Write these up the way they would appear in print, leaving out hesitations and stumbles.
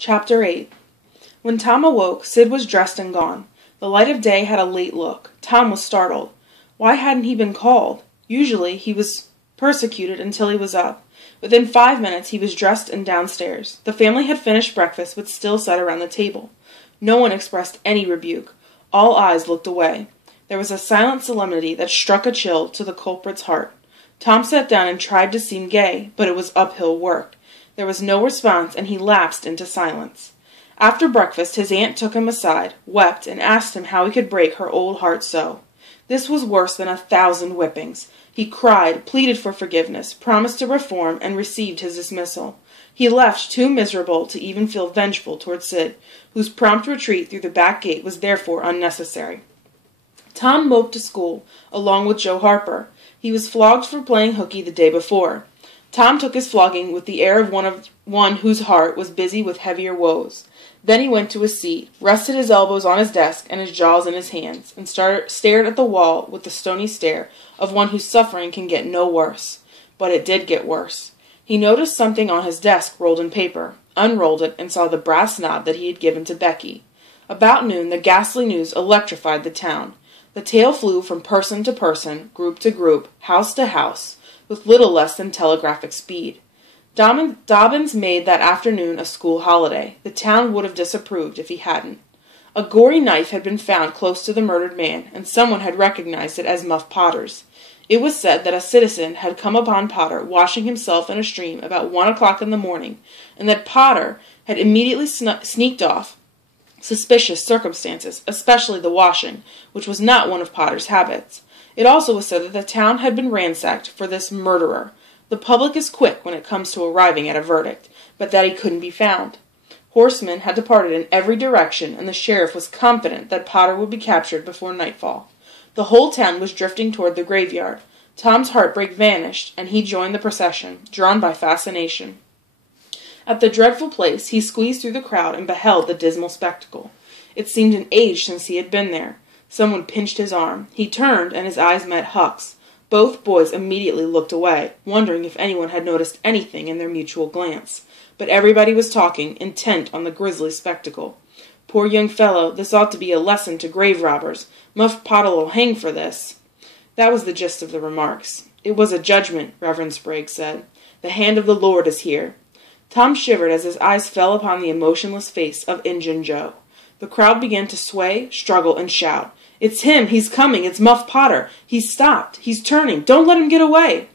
Chapter 8. When Tom awoke, Sid was dressed and gone. The light of day had a late look. Tom was startled. Why hadn't he been called? Usually he was persecuted until he was up. Within 5 minutes he was dressed and downstairs. The family had finished breakfast but still sat around the table. No one expressed any rebuke. All eyes looked away. There was a silent solemnity that struck a chill to the culprit's heart. Tom sat down and tried to seem gay, but it was uphill work. There was no response, and he lapsed into silence. After breakfast, his aunt took him aside, wept, and asked him how he could break her old heart so. This was worse than 1,000 whippings. He cried, pleaded for forgiveness, promised to reform, and received his dismissal. He left too miserable to even feel vengeful toward Sid, whose prompt retreat through the back gate was therefore unnecessary. Tom moped to school, along with Joe Harper. He was flogged for playing hooky the day before. Tom took his flogging with the air of one whose heart was busy with heavier woes. Then he went to his seat, rested his elbows on his desk and his jaws in his hands, and stared at the wall with the stony stare of one whose suffering can get no worse. But it did get worse. He noticed something on his desk rolled in paper, unrolled it, and saw the brass knob that he had given to Becky. About noon, the ghastly news electrified the town. The tale flew from person to person, group to group, house to house, with little less than telegraphic speed. Dobbins made that afternoon a school holiday. The town would have disapproved if he hadn't. A gory knife had been found close to the murdered man, and someone had recognized it as Muff Potter's. It was said that a citizen had come upon Potter washing himself in a stream about 1 o'clock in the morning, and that Potter had immediately sneaked off. Suspicious circumstances, especially the washing, which was not one of Potter's habits. It also was said that the town had been ransacked for this murderer. The public is quick when it comes to arriving at a verdict, but that he couldn't be found. Horsemen had departed in every direction, and the sheriff was confident that Potter would be captured before nightfall. The whole town was drifting toward the graveyard. Tom's heartbreak vanished, and he joined the procession, drawn by fascination. At the dreadful place, he squeezed through the crowd and beheld the dismal spectacle. It seemed an age since he had been there. Someone pinched his arm. He turned, and his eyes met Huck's. Both boys immediately looked away, wondering if anyone had noticed anything in their mutual glance. But everybody was talking, intent on the grisly spectacle. Poor young fellow, this ought to be a lesson to grave robbers. Muff Potter'll hang for this. That was the gist of the remarks. It was a judgment, Reverend Sprague said. The hand of the Lord is here. Tom shivered as his eyes fell upon the emotionless face of Injun Joe. The crowd began to sway, struggle, and shout. It's him! He's coming! It's Muff Potter! He's stopped! He's turning! Don't let him get away!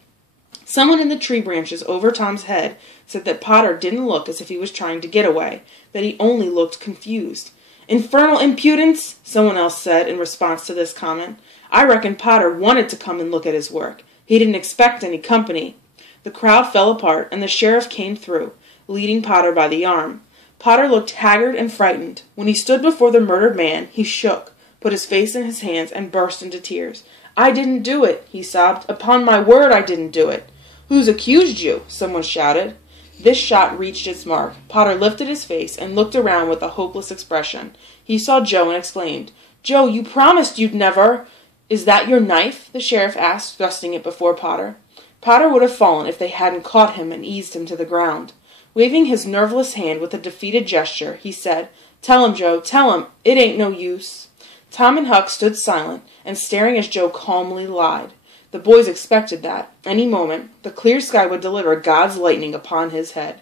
Someone in the tree branches over Tom's head said that Potter didn't look as if he was trying to get away, that he only looked confused. Infernal impudence! Someone else said in response to this comment. I reckon Potter wanted to come and look at his work. He didn't expect any company. The crowd fell apart, and the sheriff came through, leading Potter by the arm. Potter looked haggard and frightened. When he stood before the murdered man, he shook, put his face in his hands, and burst into tears. I didn't do it, he sobbed. Upon my word, I didn't do it. Who's accused you? Someone shouted. This shot reached its mark. Potter lifted his face and looked around with a hopeless expression. He saw Joe and exclaimed, Joe, you promised you'd never— Is that your knife? The sheriff asked, thrusting it before Potter. Potter would have fallen if they hadn't caught him and eased him to the ground. Waving his nerveless hand with a defeated gesture, he said, Tell him, Joe, tell him. It ain't no use. Tom and Huck stood silent and staring as Joe calmly lied. The boys expected that, any moment, the clear sky would deliver God's lightning upon his head.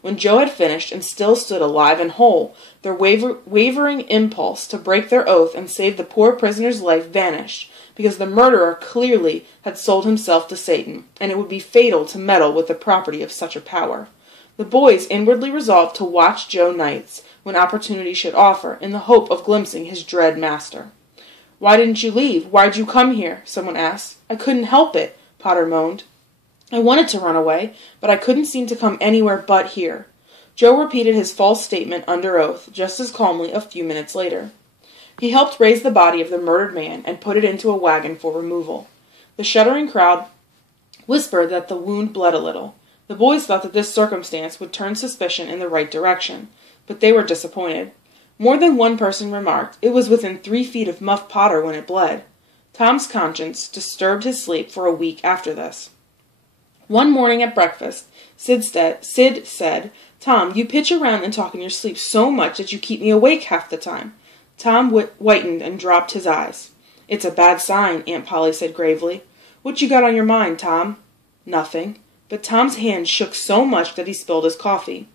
When Joe had finished and still stood alive and whole, their wavering impulse to break their oath and save the poor prisoner's life vanished, because the murderer clearly had sold himself to Satan, and it would be fatal to meddle with the property of such a power. The boys inwardly resolved to watch Joe nights, when opportunity should offer, in the hope of glimpsing his dread master. Why didn't you leave? Why'd you come here? Someone asked. I couldn't help it, Potter moaned. I wanted to run away, but I couldn't seem to come anywhere but here. Joe repeated his false statement under oath, just as calmly a few minutes later. He helped raise the body of the murdered man and put it into a wagon for removal. The shuddering crowd whispered that the wound bled a little. The boys thought that this circumstance would turn suspicion in the right direction, but they were disappointed. More than one person remarked it was within 3 feet of Muff Potter when it bled. Tom's conscience disturbed his sleep for a week after this. One morning at breakfast, Sid said, "Tom, you pitch around and talk in your sleep so much that you keep me awake half the time." Tom whitened and dropped his eyes. "It's a bad sign," Aunt Polly said gravely. "What you got on your mind, Tom?" "Nothing." But Tom's hand shook so much that he spilled his coffee.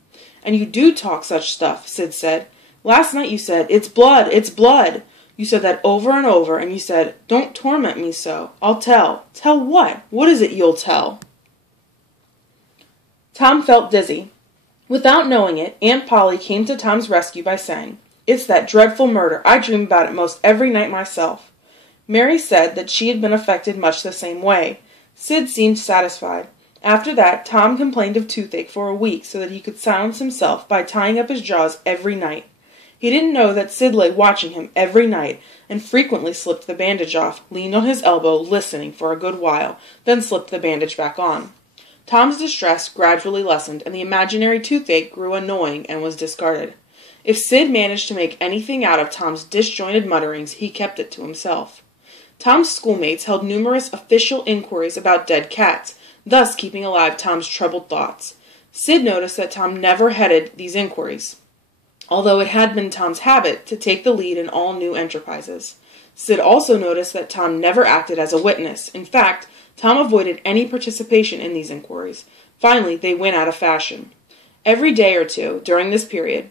"And you do talk such stuff," Sid said. "Last night you said, 'It's blood, it's blood.' You said that over and over, and you said, 'Don't torment me so. I'll tell.' Tell what? What is it you'll tell?" Tom felt dizzy. Without knowing it, Aunt Polly came to Tom's rescue by saying, "It's that dreadful murder. I dream about it most every night myself." Mary said that she had been affected much the same way. Sid seemed satisfied. After that, Tom complained of toothache for a week so that he could silence himself by tying up his jaws every night. He didn't know that Sid lay watching him every night and frequently slipped the bandage off, leaned on his elbow, listening for a good while, then slipped the bandage back on. Tom's distress gradually lessened, and the imaginary toothache grew annoying and was discarded. If Sid managed to make anything out of Tom's disjointed mutterings, he kept it to himself. Tom's schoolmates held numerous official inquiries about dead cats, thus keeping alive Tom's troubled thoughts. Sid noticed that Tom never headed these inquiries, although it had been Tom's habit to take the lead in all new enterprises. Sid also noticed that Tom never acted as a witness. In fact, Tom avoided any participation in these inquiries. Finally, they went out of fashion. Every day or two, during this period,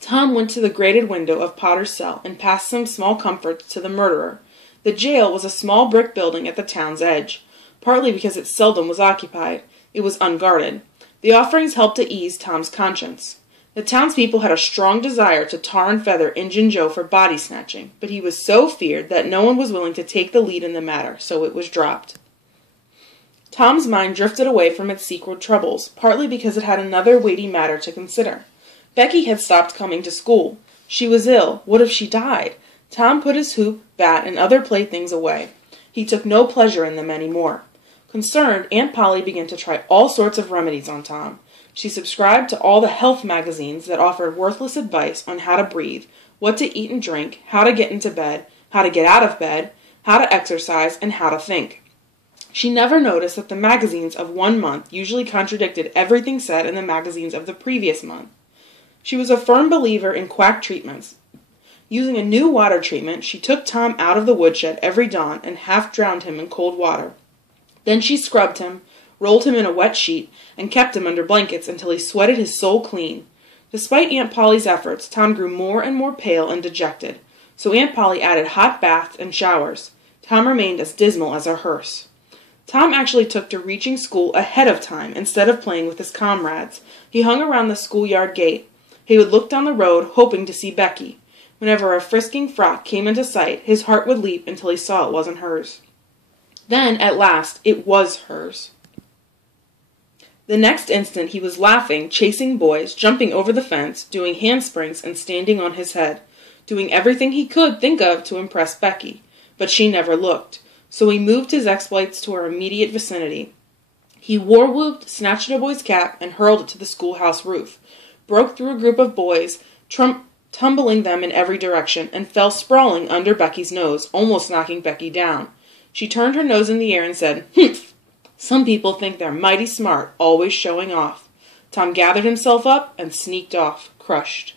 Tom went to the grated window of Potter's cell and passed some small comforts to the murderer. The jail was a small brick building at the town's edge. Partly because it seldom was occupied, it was unguarded. The offerings helped to ease Tom's conscience. The townspeople had a strong desire to tar and feather Injun Joe for body snatching, but he was so feared that no one was willing to take the lead in the matter, so it was dropped. Tom's mind drifted away from its secret troubles, partly because it had another weighty matter to consider. Becky had stopped coming to school. She was ill. What if she died? Tom put his hoop, bat, and other playthings away. He took no pleasure in them any more. Concerned, Aunt Polly began to try all sorts of remedies on Tom. She subscribed to all the health magazines that offered worthless advice on how to breathe, what to eat and drink, how to get into bed, how to get out of bed, how to exercise, and how to think. She never noticed that the magazines of one month usually contradicted everything said in the magazines of the previous month. She was a firm believer in quack treatments. Using a new water treatment, she took Tom out of the woodshed every dawn and half drowned him in cold water. Then she scrubbed him, rolled him in a wet sheet, and kept him under blankets until he sweated his soul clean. Despite Aunt Polly's efforts, Tom grew more and more pale and dejected, so Aunt Polly added hot baths and showers. Tom remained as dismal as a hearse. Tom actually took to reaching school ahead of time instead of playing with his comrades. He hung around the schoolyard gate. He would look down the road, hoping to see Becky. Whenever a frisking frock came into sight, his heart would leap until he saw it wasn't hers. Then, at last, it was hers. The next instant he was laughing, chasing boys, jumping over the fence, doing handsprings and standing on his head, doing everything he could think of to impress Becky. But she never looked, so he moved his exploits to her immediate vicinity. He war-whooped, snatched a boy's cap, and hurled it to the schoolhouse roof, broke through a group of boys, tumbling them in every direction, and fell sprawling under Becky's nose, almost knocking Becky down. She turned her nose in the air and said, "Humph! Some people think they're mighty smart, always showing off." Tom gathered himself up and sneaked off, crushed.